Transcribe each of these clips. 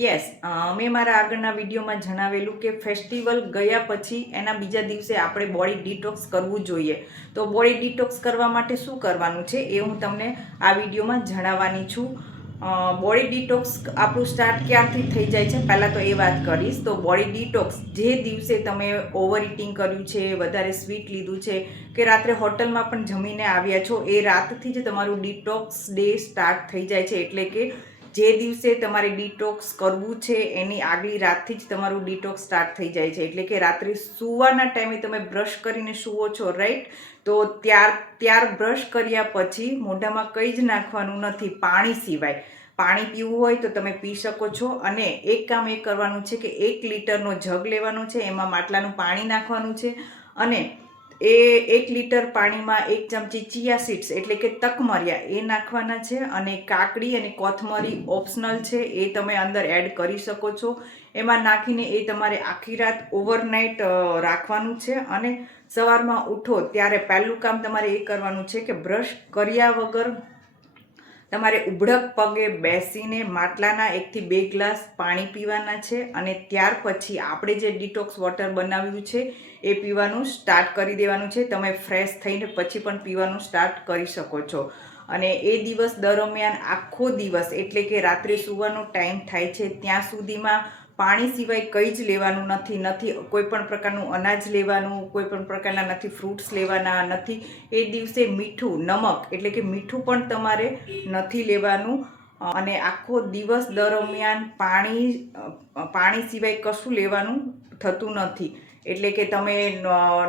Yes, મેં મારા આગળના વિડીયોમાં જણાવેલું કે ફેસ્ટિવલ ગયા પછી એના બીજા દિવસે આપણે બોડી ડિટોક્સ કરવું જોઈએ. તો બોડી ડિટોક્સ કરવા માટે શું કરવાનું છે એ હું તમને આ વિડીયોમાં જણાવવાની છું. બોડી ડિટોક્સ આપણું સ્ટાર્ટ ક્યારથી થઈ જાય છે પહેલાં તો એ વાત કરીશ. તો બોડી ડિટોક્સ જે દિવસે તમે ઓવર ઇટિંગ કર્યું છે, વધારે સ્વીટ લીધું છે કે રાત્રે હોટલમાં પણ જમીને આવ્યા છો, એ રાતથી જ તમારું ડિટોક્સ ડે સ્ટાર્ટ થઈ જાય છે. એટલે કે જે દિવસે તમારે ડિટોક્સ કરવું છે એની આગલી રાતથી જ તમારું ડિટોક્સ સ્ટાર્ટ થઈ જાય છે. એટલે કે રાત્રે સૂવાના ટાઈમે તમે બ્રશ કરીને સૂવો છો, રાઈટ? તો ત્યાર બ્રશ કર્યા પછી મોઢામાં કંઈ જ નાખવાનું નથી પાણી સિવાય. પાણી પીવું હોય તો તમે પી શકો છો. અને એક કામ એ કરવાનું છે કે 1 લીટરનો જગ લેવાનો છે, એમાં માટલાનું પાણી નાખવાનું છે અને એ 1 લીટર પાણીમાં 1 ચમચી ચિયા સીડ્સ એટલે કે તકમરિયા એ નાખવાના છે. અને કાકડી અને કોથમરી ઓપ્શનલ છે, એ તમે અંદર એડ કરી શકો છો. એમાં નાખીને એ તમારે આખી રાત ઓવરનાઇટ રાખવાનું છે. અને સવારમાં ઉઠો ત્યારે પહેલું કામ તમારે એ કરવાનું છે કે બ્રશ કર્યા વગર તમારે ઉબળક પગે બેસીને માટલાના 1 થી 2 ગ્લાસ પાણી પીવાના છે. અને ત્યાર પછી આપણે જે ડિટોક્સ વોટર બનાવ્યું છે એ પીવાનું સ્ટાર્ટ કરી દેવાનું છે. તમે ફ્રેશ થઈને પછી પણ પીવાનું સ્ટાર્ટ કરી શકો છો. અને એ દિવસ દરમિયાન આખો દિવસ એટલે કે રાત્રે સૂવાનો ટાઈમ થાય છે ત્યાં સુધીમાં પાણી સિવાય કંઈ જ લેવાનું નથી. કોઈ પણ પ્રકારનું અનાજ લેવાનું, કોઈ પણ પ્રકારના નથી ફ્રૂટ્સ લેવાના નથી. એ દિવસે મીઠું, નમક એટલે કે મીઠું પણ તમારે નથી લેવાનું. અને આખો દિવસ દરમિયાન પાણી સિવાય કશું લેવાનું થતું નથી. એટલે કે તમે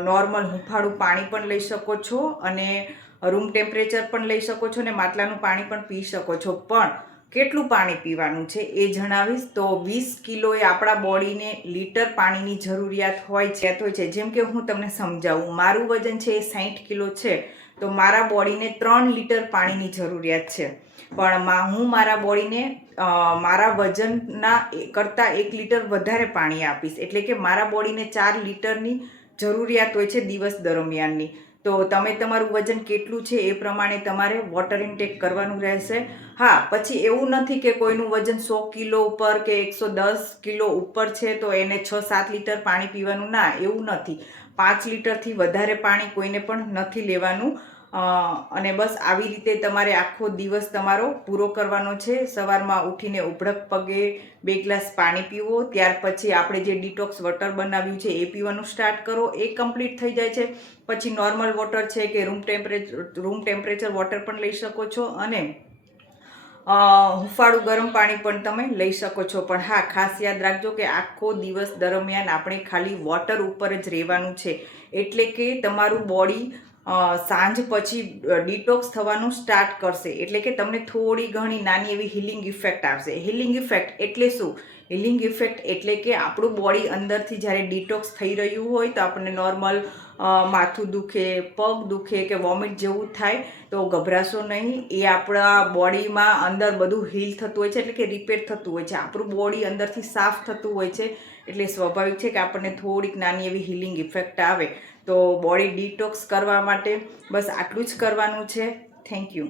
નોર્મલ હૂંફાળું પાણી પણ લઈ શકો છો અને રૂમ ટેમ્પરેચર પણ લઈ શકો છો અને માટલાનું પાણી પણ પી શકો છો. પણ કેટલું પાણી પીવાનું છે એ જણાવીશ. તો 20 કિલોએ આપણા બોડીને લીટર પાણીની જરૂરિયાત હોય છે. જેમ કે હું તમને સમજાવું, મારું વજન છે એ 60 કિલો છે, તો મારા બોડીને 3 લીટર પાણીની જરૂરિયાત છે. પણ હું મારા બોડીને મારા વજનના કરતાં 1 લીટર વધારે પાણી આપીશ. એટલે કે મારા બોડીને 4 લીટરની જરૂરિયાત હોય છે દિવસ દરમિયાનની. તો તમે તમારું વજન કેટલું છે એ પ્રમાણે તમારે વોટર ઇન્ટેક કરવાનું રહેશે. હા, પછી એવું નથી કે કોઈનું વજન 100 કિલો ઉપર કે 110 કિલો ઉપર છે તો એને 6-7 લીટર પાણી પીવાનું. ના, એવું નથી. 5 લીટરથી વધારે પાણી કોઈને પણ નથી લેવાનું. અને બસ આવી રીતે તમારે આખો દિવસ તમારો પૂરો કરવાનો છે. સવારમાં ઉઠીને ઉબળક પગે 2 ગ્લાસ પાણી પીવો. ત્યાર પછી આપણે જે ડિટોક્સ વોટર બનાવ્યું છે એ પીવાનું સ્ટાર્ટ કરો. એ કમ્પ્લીટ થઈ જાય છે પછી નોર્મલ વોટર છે કે રૂમ ટેમ્પરેચર વોટર પણ લઈ શકો છો. અને હુંફાળું ગરમ પાણી પણ તમે લઈ શકો છો. પણ હા, ખાસ યાદ રાખજો કે આખો દિવસ દરમિયાન આપણે ખાલી વોટર ઉપર જ રહેવાનું છે. એટલે કે તમારું બોડી સાંજ પછી ડિટોક્સ થવાનું સ્ટાર્ટ કરશે. એટલે કે તમને થોડી ઘણી નાની એવી હિલિંગ ઇફેક્ટ આવશે. હિલિંગ ઇફેક્ટ એટલે શું? હિલિંગ ઇફેક્ટ એટલે કે આપણું બોડી અંદરથી જ્યારે ડિટોક્સ થઈ રહ્યું હોય તો આપણને નોર્મલ માથું દુખે, પગ દુખે કે વોમિટ જેવું થાય તો ગભરાશો નહીં. એ આપણા બોડીમાં અંદર બધું હીલ થતું હોય છે, એટલે કે રિપેર થતું હોય છે. આપણું બોડી અંદરથી સાફ થતું હોય છે. એટલે સ્વાભાવિક છે કે આપણને થોડીક નાની એવી હિલિંગ ઇફેક્ટ આવે. તો બોડી ડિટોક્સ કરવા માટે બસ આટલું જ કરવાનું છે. Thank you.